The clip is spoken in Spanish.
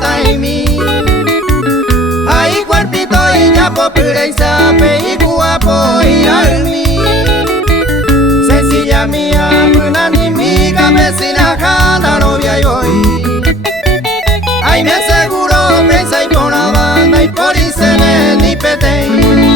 plata en mí. Ay, cuerpito y ya popura y sape y guapo y almi. Sencilla mía, buena ni mi campesina andaroviai voy. Ay, me aseguro, pensa y por la banda y por Isene ni petey.